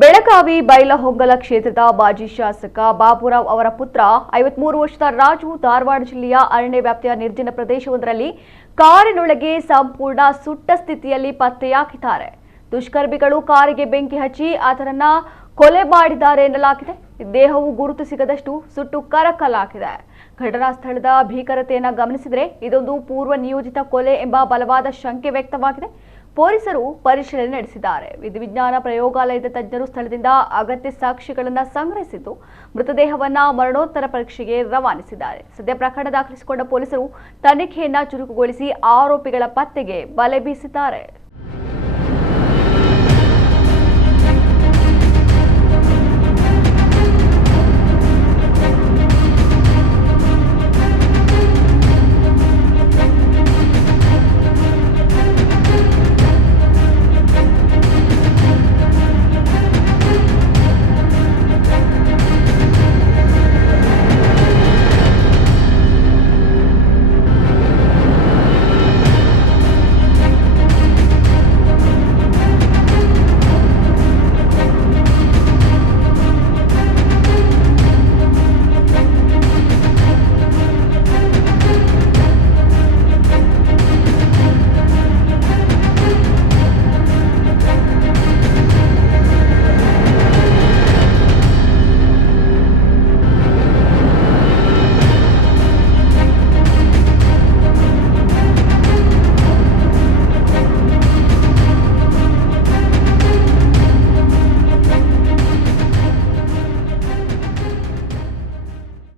ಬೆಳಗಾವಿ ಬೈಲಹೊಂಗಲ ಕ್ಷೇತ್ರದ ಮಾಜಿ ಶಾಸಕ ಬಾಬುರಾವ್ ಅವರ ಪುತ್ರ 53 ವರ್ಷದ ರಾಜು ಧಾರವಾಡ ಜಿಲ್ಲೆಯ ಅರಣ್ಯ ವ್ಯಾಪ್ತಿಯ ನಿರ್ಜನ ಪ್ರದೇಶವೊಂದರಲ್ಲಿ ಕಾರಿನೊಳಗೆ ಸಂಪೂರ್ಣ ಸುಟ್ಟ ಸ್ಥಿತಿಯಲ್ಲಿ ಪತ್ತೆಯಾಗಿದ್ದಾರೆ. ದುಷ್ಕರ್ಮಿಗಳು ಕಾರಿಗೆ ಬೆಂಕಿ ಹಚ್ಚಿ ಆತನನ್ನ ಕೊಲೆ ಮಾಡಿದ್ದಾರೆ ಎನ್ನಲಾಗಿದೆ. ದೇಹವು ಗುರುತು ಸಿಗದಷ್ಟು ಸುಟ್ಟು ಕರಕಲಾಗಿದೆ. ಘಟನಾ ಸ್ಥಳದ ಭೀಕರತೆಯನ್ನು ಗಮನಿಸಿದರೆ ಇದೊಂದು ಪೂರ್ವ ನಿಯೋಜಿತ ಕೊಲೆ ಎಂಬ ಬಲವಾದ ಶಂಕೆ ವ್ಯಕ್ತವಾಗಿದೆ. ಪೊಲೀಸರು ಪರಿಶೀಲನೆ ನಡೆಸಿದ್ದಾರೆ. ವಿಧಿವಿಜ್ಞಾನ ಪ್ರಯೋಗಾಲಯದ ತಜ್ಞರು ಸ್ಥಳದಿಂದ ಅಗತ್ಯ ಸಾಕ್ಷ್ಯಗಳನ್ನು ಸಂಗ್ರಹಿಸಿದ್ದು ಮೃತದೇಹವನ್ನು ಮರಣೋತ್ತರ ಪರೀಕ್ಷೆಗೆ ರವಾನಿಸಿದ್ದಾರೆ. ಸದ್ಯ ಪ್ರಕರಣ ದಾಖಲಿಸಿಕೊಂಡ ಪೊಲೀಸರು ತನಿಖೆಯನ್ನು ಚುರುಕುಗೊಳಿಸಿ ಆರೋಪಿಗಳ ಪತ್ತೆಗೆ ಬಲೆ ಬೀಸಿದ್ದಾರೆ.